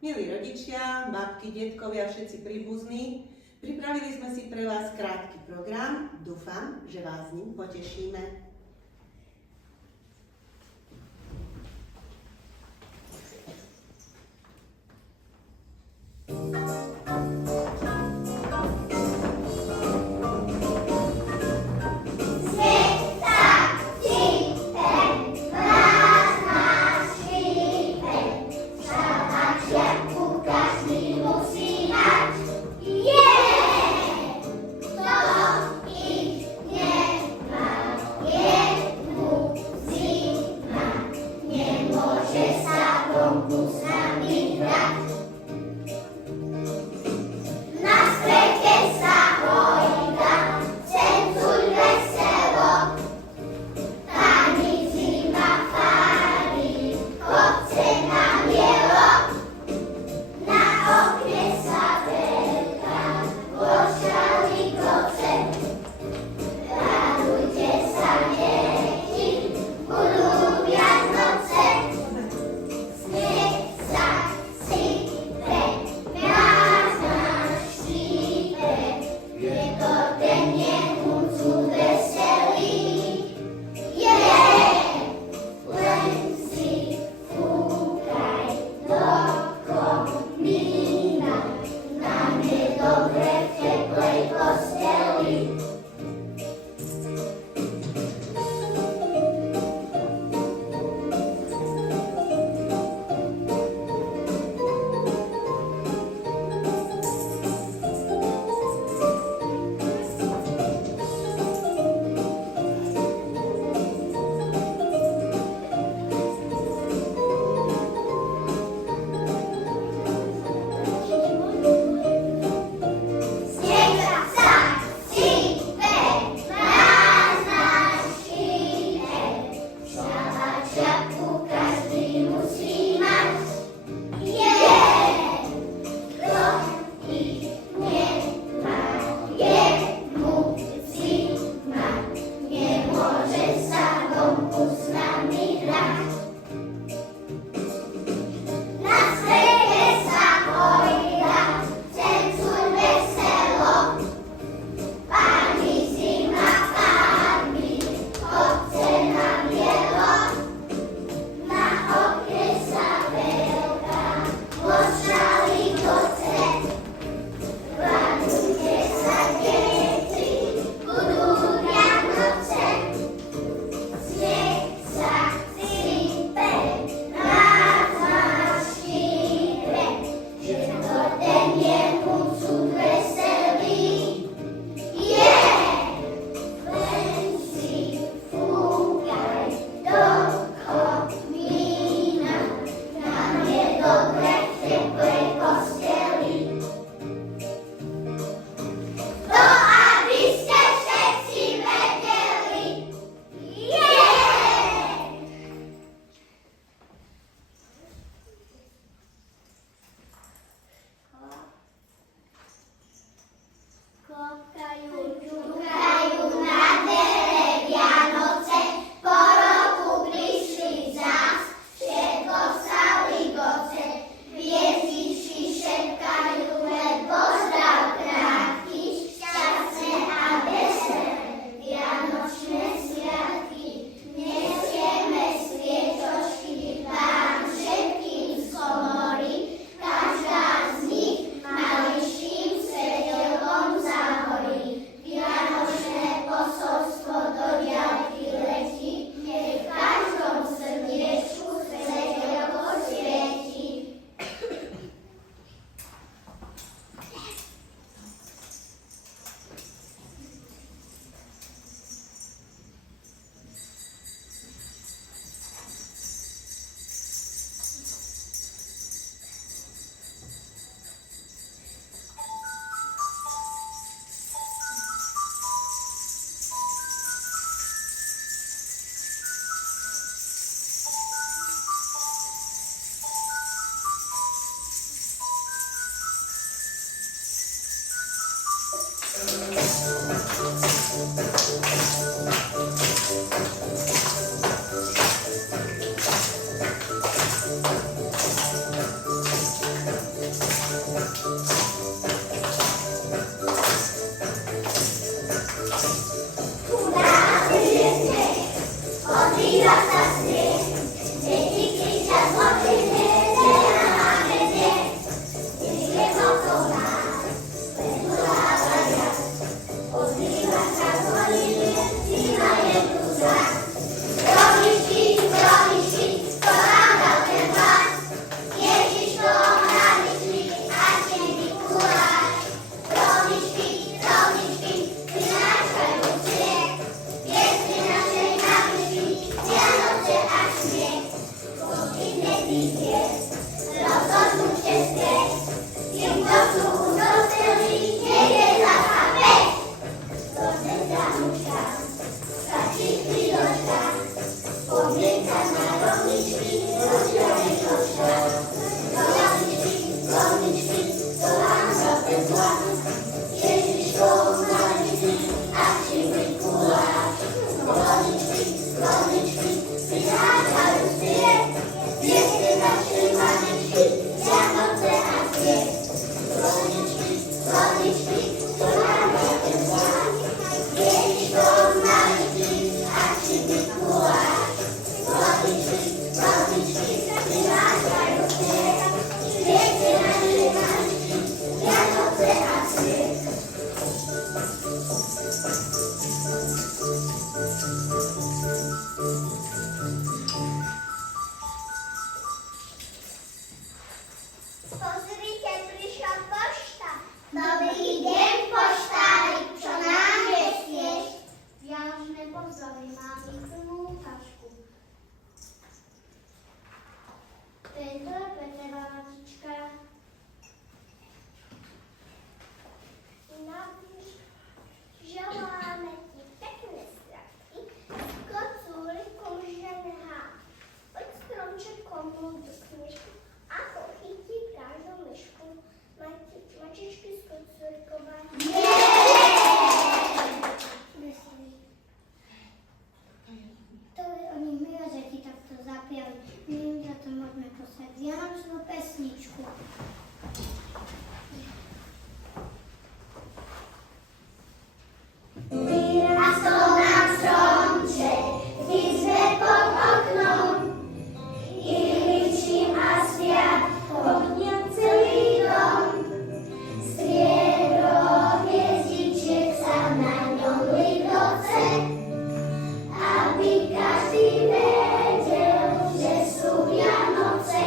Milí rodičia, babky, detkovia, všetci príbuzní, pripravili sme si pre vás krátky program. Dúfam, že vás s ním potešíme. Dobrý deň, poštári, čo nám nesieš? Vianočné pozory, mám plnú tašku. Tento je pre teba, matička. Želáme ti pekné sviatky, s kocúrikom ženhá. Pod stromčekom múdru knižku, ako chytí každú myšku. Mačičky z kocúrikova. To je oni milé, že ti takto zapiali. My im za to môžeme poslať vianočnú pesničku. Vyrastol nám stromček v izbe pod oknom, i ličím a sviatkom celý dom. Striebro hviezdičiek sa na ňom ligoce, aby každý vedel, že sú Vianoce.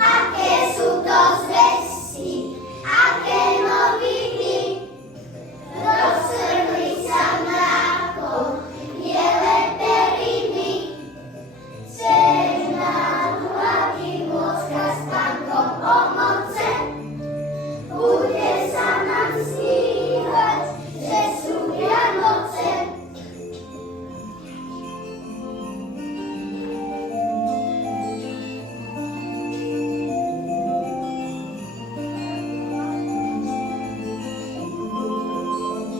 Aké sú to zvesti, aké noviny, rozsrli sa mrákom biele periny. Ceď nám hladí môcka s pánkom pomoce, bude sa nám snívať, že sú Vianoce.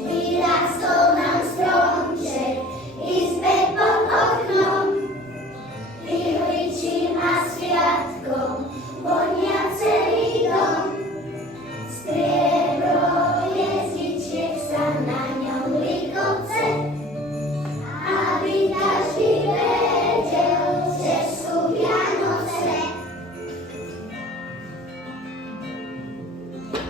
Vyrastol nám stromček v izbe pod oknom, vyhličím a sviatkom vonia celý dom. Striebro hviezdičiek sa na ňom ligoce, aby každý vedel, že sú Vianoce.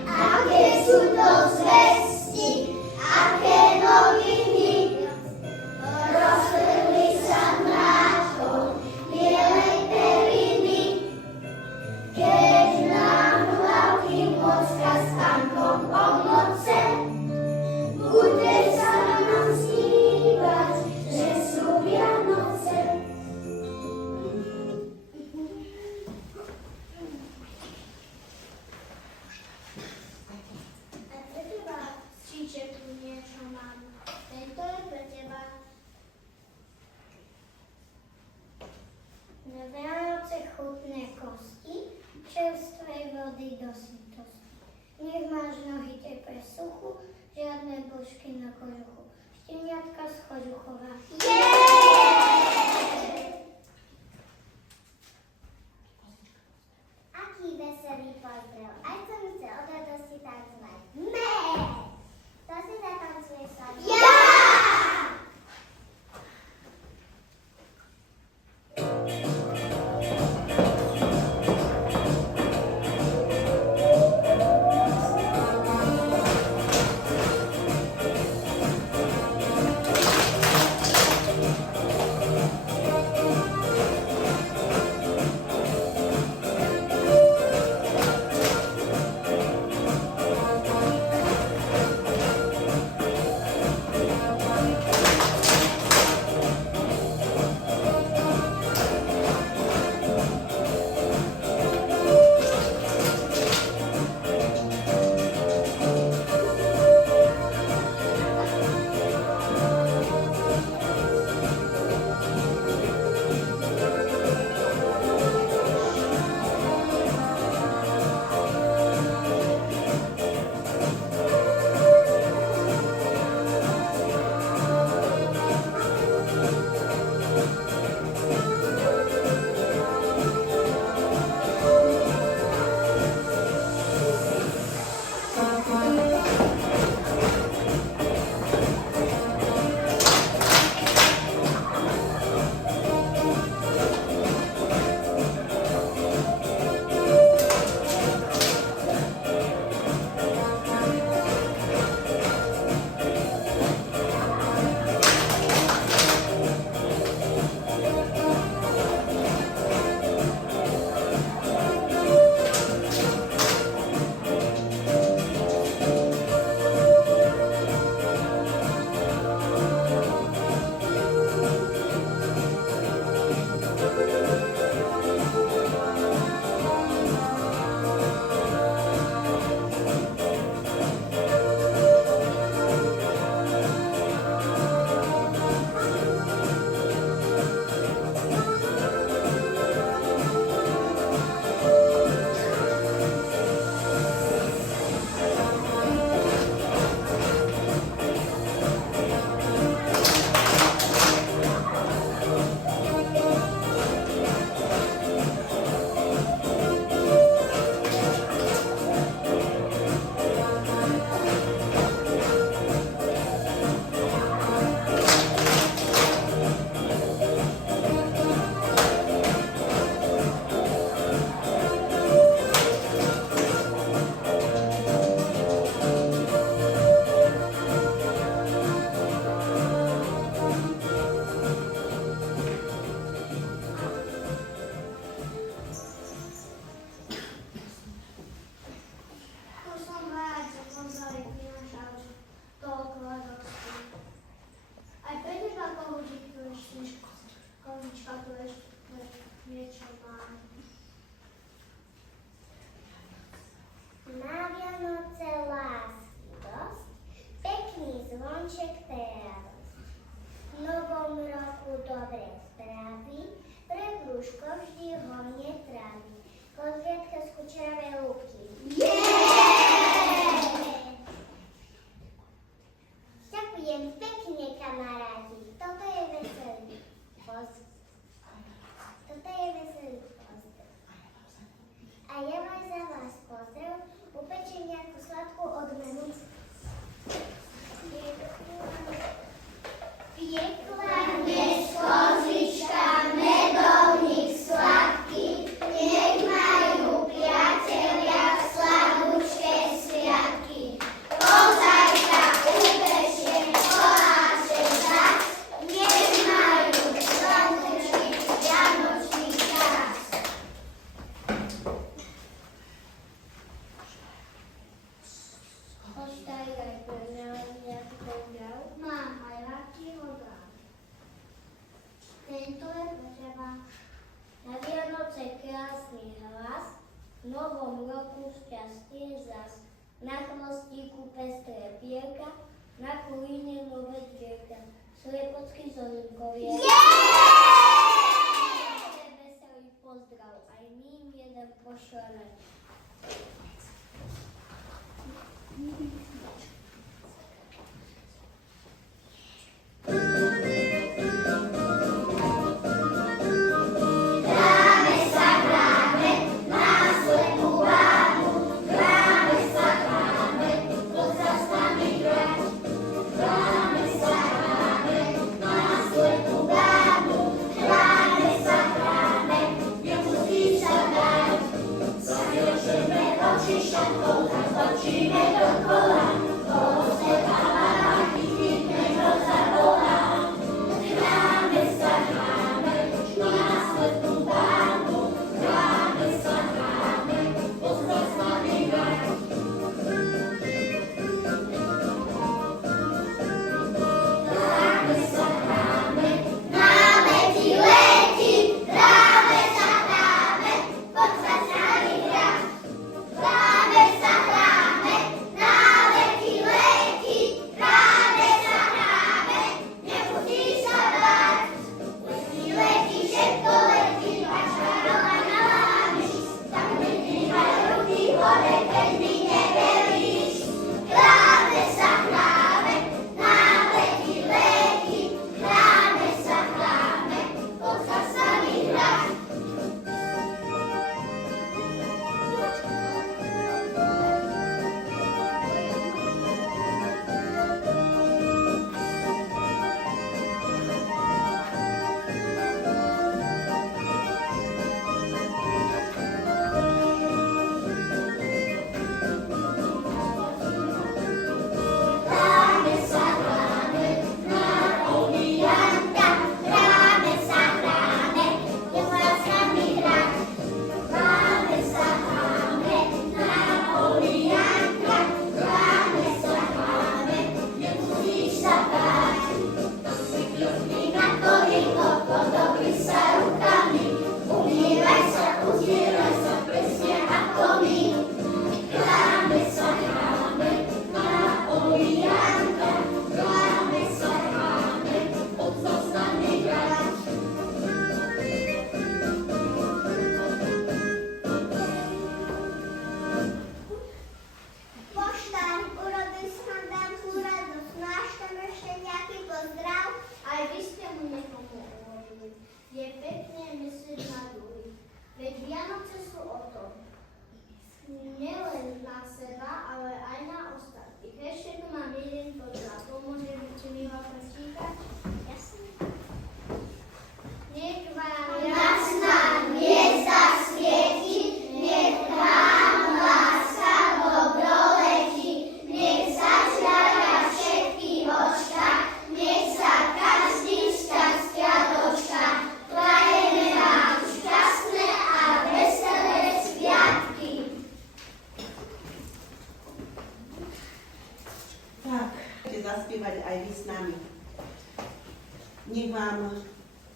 Aké sú to zvesti, aké noviny, roztrhli sa mráčkom bielej periny. Keď nám hlavky môcka s pánkom pomoce, bude sa nám snívať, že sú Vianoce. A pre teba, Stříček, tu niečo mám. Tento je pre teba. Na Vianoce chutné kosti, čerstvej vody do sytosti. Nech máš nohy teplé suchu, žiadne božky na kožuchu. Šteniatka z Chožuchova. Aký veselý pozdrav, aj som chce od radosti tancovať. To si zatancuje sa. Pozrietka z kučeravej lúpky. Ďakujem pekne, kamaráti. Toto je veselý pozdrav. A ja mám za vás pozdrav. Upečiem nejakú sladkú odmenu. Piekla dnes kozička, medovník sladký, nech majú priatelia slabúčké sviatky. Kozajka upečie, koláče zas, nech majú slabúčky vianočný čas. Ostajaj pre mňa nejaký pozdrav. Mám aj radší odrád. Tento je pre teba. Na Vianoce krásny hlas, v novom roku šťastie zas. Na chvostíku pestré pierka, na kulíne nové dvierka. Sliepocky zolinkovia. Veselý pozdrav, aj my im jeden pošleme. zaspievať aj vy s nami. Nech vám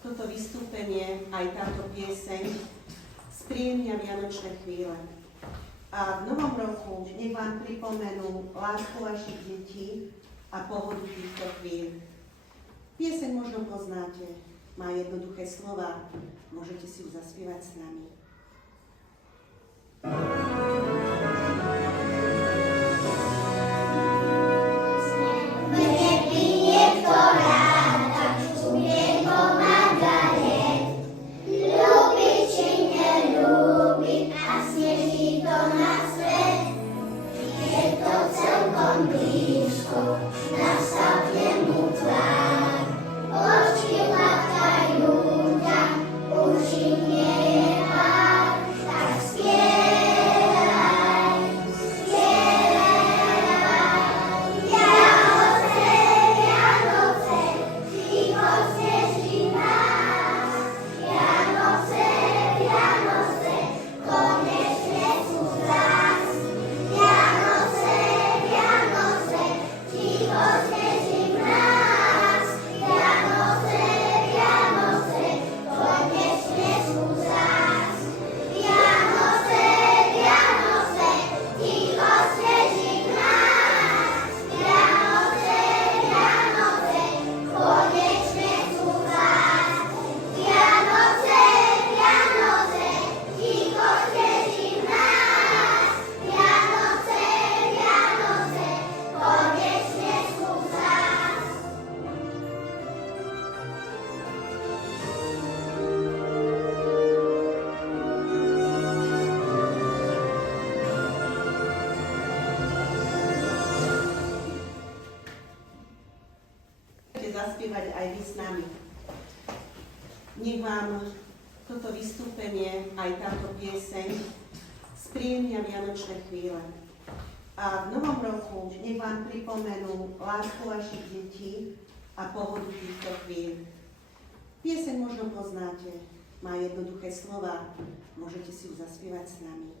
toto vystúpenie, aj táto pieseň spríjemnia vianočné chvíle. A v novom roku nech vám pripomenú lásku vašich detí a pohodu týchto chvíľ. Pieseň možno poznáte, má jednoduché slova, môžete si ju zaspievať s nami. s nami. Nech vám toto vystúpenie, aj táto pieseň, spríjemnia vianočné chvíle. A v novom roku nech vám pripomenú lásku vašich detí a pohodu týchto chvíľ. Pieseň možno poznáte, má jednoduché slova, môžete si ju zaspievať s nami.